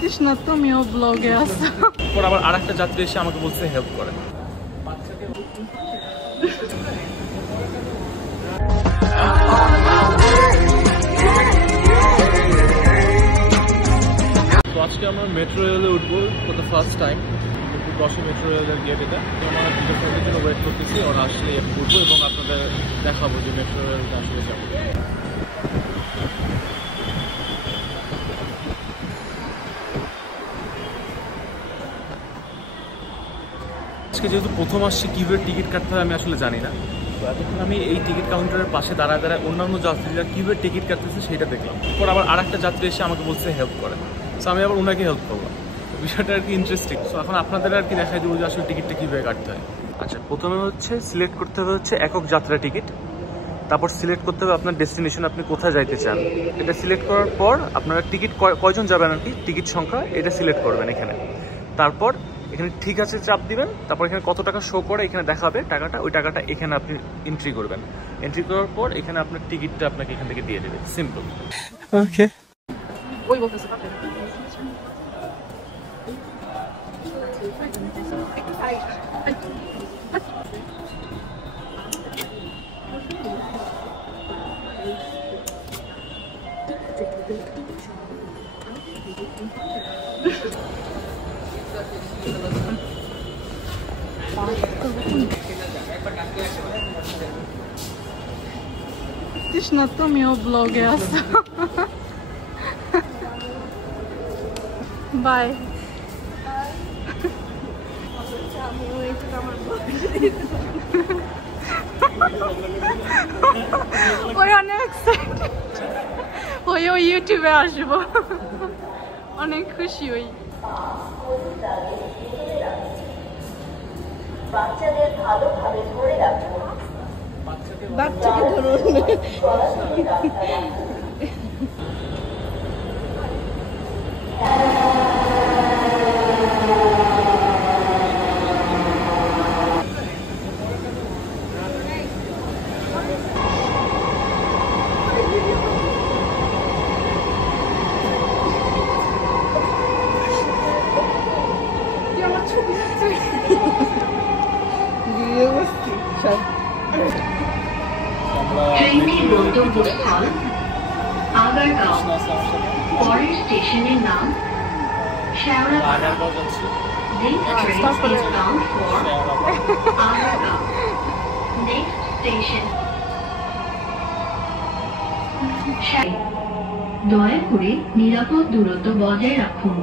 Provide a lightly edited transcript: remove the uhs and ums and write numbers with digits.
তৃষ্ণা তুমিও ব্লগে আছো। পর আবার আরেকটা যাত্রী এসে আমাকে বলছে হেল্প করে। তো আজকে আমরা মেট্রো রেলে উঠবো ফর দ্য ফার্স্ট টাইম। বসে মেট্রো রেলের গেট এটা। আমরা টিকিটের জন্য ওয়েট করতেছি, ওরা আসলে উঠবো এবং আপনাদের দেখাবো যে মেট্রো রেলটা আসলে যাবো। আজকে যেহেতু প্রথম আসছি, কীভাবে টিকিট কাটতে হয় আমি আসলে জানি না। তো এতক্ষণ আমি এই টিকিট কাউন্টারের পাশে দাঁড়ায় অন্যান্য যাত্রীরা কীভাবে টিকিট কাটতেছে সেটা দেখলাম। পর আবার আরেকটা যাত্রী এসে আমাকে বলছে হেল্প করে, সো আমি আবার ওনাকে হেল্প করলাম। বিষয়টা আর কি ইন্টারেস্টিং। সো এখন আপনাদের আর কি দেখাই দেবো যে আসলে টিকিটটা কীভাবে কাটতে হয়। আচ্ছা, প্রথমে হচ্ছে সিলেক্ট করতে হবে হচ্ছে একক যাত্রা টিকিট। তারপর সিলেক্ট করতে হবে আপনার ডেস্টিনেশন, আপনি কোথায় যাইতে চান। এটা সিলেক্ট করার পর আপনারা টিকিট কয়জন যাবেন আর কি, টিকিট সংখ্যা এটা সিলেক্ট করবেন এখানে। তারপর এখানে ঠিক আছে চাপ দিবেন। তারপর এখানে কত টাকা শো করে এখানে দেখাবে টাকাটা, ওই টাকাটা এখানে আপনি এন্ট্রি করবেন। এন্ট্রি করার পর এখানে আপনার টিকিটটা আপনাকে এখান থেকে দিয়ে দেবে। সিম্পল। ওকে। ওই বলতেছে তৃষ্ণা তুমিও ব্লগে আছো। বাই। ওই অনেক ওই ইউটিউবে আসবো, অনেক খুশি ওই। বাচ্চাদের ভালোভাবে ধরে রাখুন। বাচ্চাকে ধরুন। ট্রেনটির গন্তব্যস্থল আগারগাঁও। পরের স্টেশনের নাম Shewrapara. This train is bound for Agargaon. Next station. দয়া করে নিরাপদ দূরত্ব বজায় রাখুন।